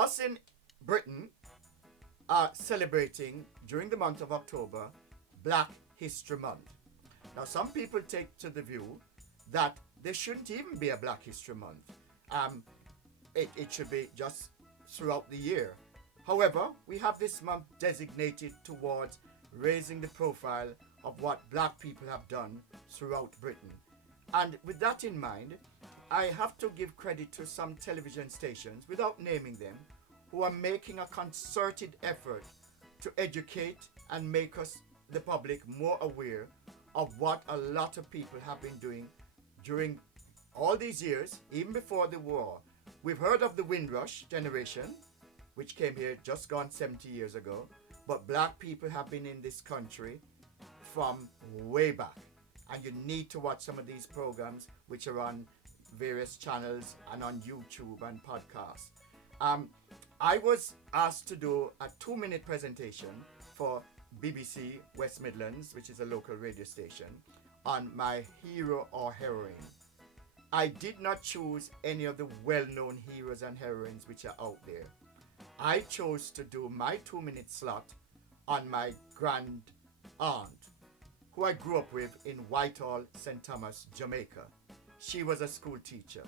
us in Britain are celebrating during the month of October Black History Month. Now, some people take to the view that there shouldn't even be a Black History Month. Um, it should be just throughout the year. However, we have this month designated towards raising the profile of what black people have done throughout Britain. And with that in mind, I have to give credit to some television stations, without naming them, who are making a concerted effort to educate and make us, the public, more aware of what a lot of people have been doing during all these years, even before the war. We've heard of the Windrush generation, which came here just gone 70 years ago, but black people have been in this country from way back. And you need to watch some of these programs, which are on various channels and on YouTube and podcasts. I was asked to do a 2-minute presentation for BBC West Midlands, which is a local radio station, on my hero or heroine. I did not choose any of the well-known heroes and heroines which are out there. I chose to do my 2-minute slot on my grand aunt, who I grew up with in Whitehall, St. Thomas, Jamaica. She was a school teacher,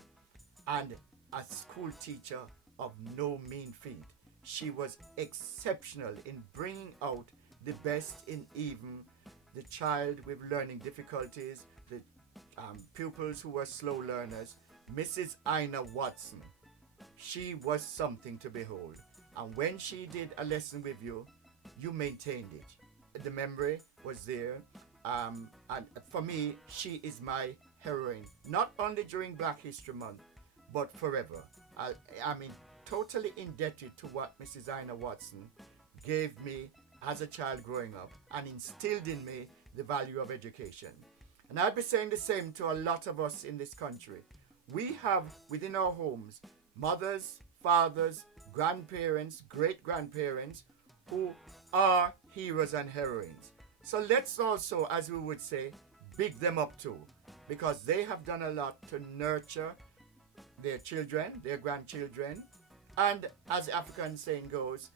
and a school teacher of no mean feat. She was exceptional in bringing out the best in even the child with learning difficulties, the pupils who were slow learners. Mrs. Ina Watson, she was something to behold. And when she did a lesson with you, you maintained it. The memory was there. And for me, she is my heroine, not only during Black History Month, but forever. I mean, totally indebted to what Mrs. Ina Watson gave me as a child growing up and instilled in me the value of education. And I'd be saying the same to a lot of us in this country. We have within our homes mothers, fathers, grandparents, great-grandparents who are heroes and heroines. So let's also, as we would say, big them up too, because they have done a lot to nurture their children, their grandchildren, and as the African saying goes,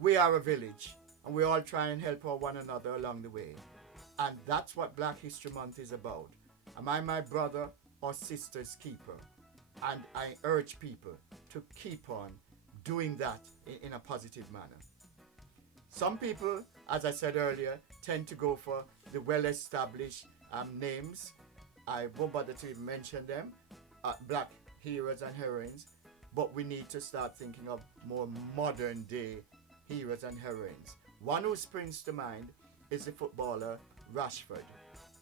we are a village, and we all try and help one another along the way. And that's what Black History Month is about. Am I my brother or sister's keeper? And I urge people to keep on doing that in a positive manner. Some people, as I said earlier, tend to go for the well-established names. I won't bother to even mention them, black heroes and heroines, but we need to start thinking of more modern day heroes and heroines. One who springs to mind is the footballer Rashford,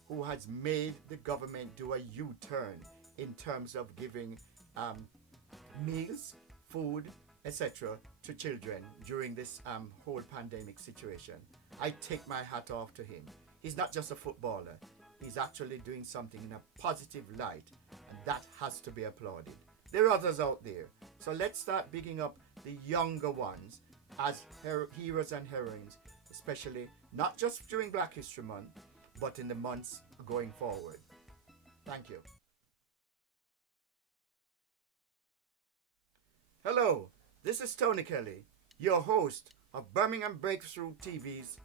who has made the government do a U-turn in terms of giving meals, food, etc. to children during this whole pandemic situation. I take my hat off to him. He's not just a footballer. He's actually doing something in a positive light, and that has to be applauded. There are others out there. So let's start bigging up the younger ones as heroes and heroines, especially not just during Black History Month, but in the months going forward. Thank you. Hello, this is Tony Kelly, your host of Birmingham Breakthrough TV's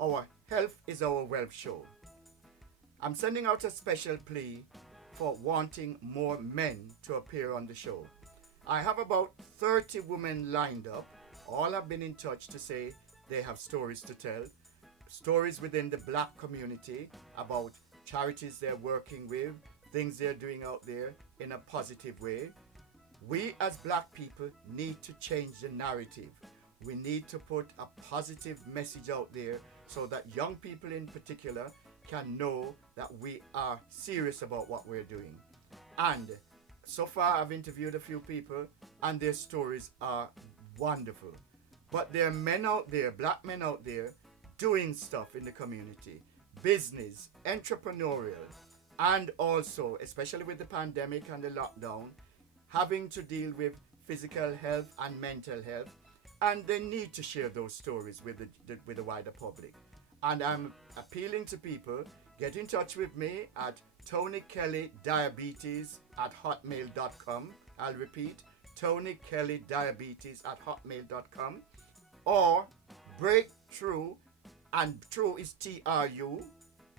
Our Health is Our Wealth show. I'm sending out a special plea for wanting more men to appear on the show. I have about 30 women lined up. All have been in touch to say they have stories to tell, stories within the black community about charities they're working with, things they're doing out there in a positive way. We as black people need to change the narrative. We need to put a positive message out there so that young people in particular can know that we are serious about what we're doing. And so far I've interviewed a few people and their stories are wonderful. But there are men out there, black men out there, doing stuff in the community, business, entrepreneurial, and also, especially with the pandemic and the lockdown, having to deal with physical health and mental health, and they need to share those stories with the wider public. And I'm appealing to people, get in touch with me at tonykellydiabetes@hotmail.com. I'll repeat, TonyKellyDiabetes@hotmail.com, or breakthrough, and true is TRU,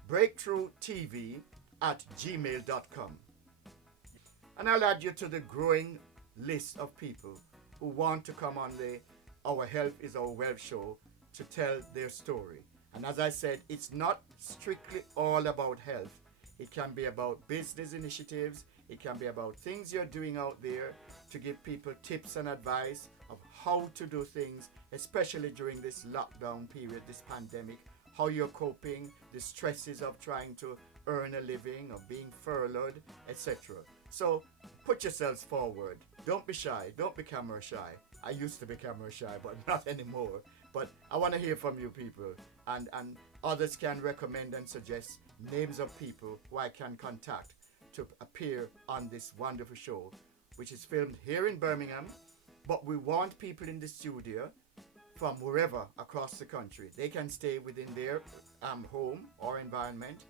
breakthroughtv@gmail.com. And I'll add you to the growing list of people who want to come on the Our Health is Our Wealth show to tell their story. And as I said, it's not strictly all about health. It can be about business initiatives. It can be about things you're doing out there to give people tips and advice of how to do things, especially during this lockdown period, this pandemic, how you're coping, the stresses of trying to earn a living, of being furloughed, etc. So put yourselves forward. Don't be shy. Don't be camera shy. I used to be camera shy, but not anymore. But I want to hear from you people. And others can recommend and suggest names of people who I can contact to appear on this wonderful show, which is filmed here in Birmingham. But we want people in the studio from wherever across the country. They can stay within their home or environment,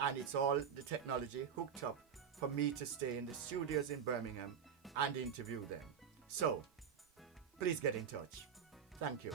and it's all the technology hooked up for me to stay in the studios in Birmingham and interview them. So, please get in touch. Thank you.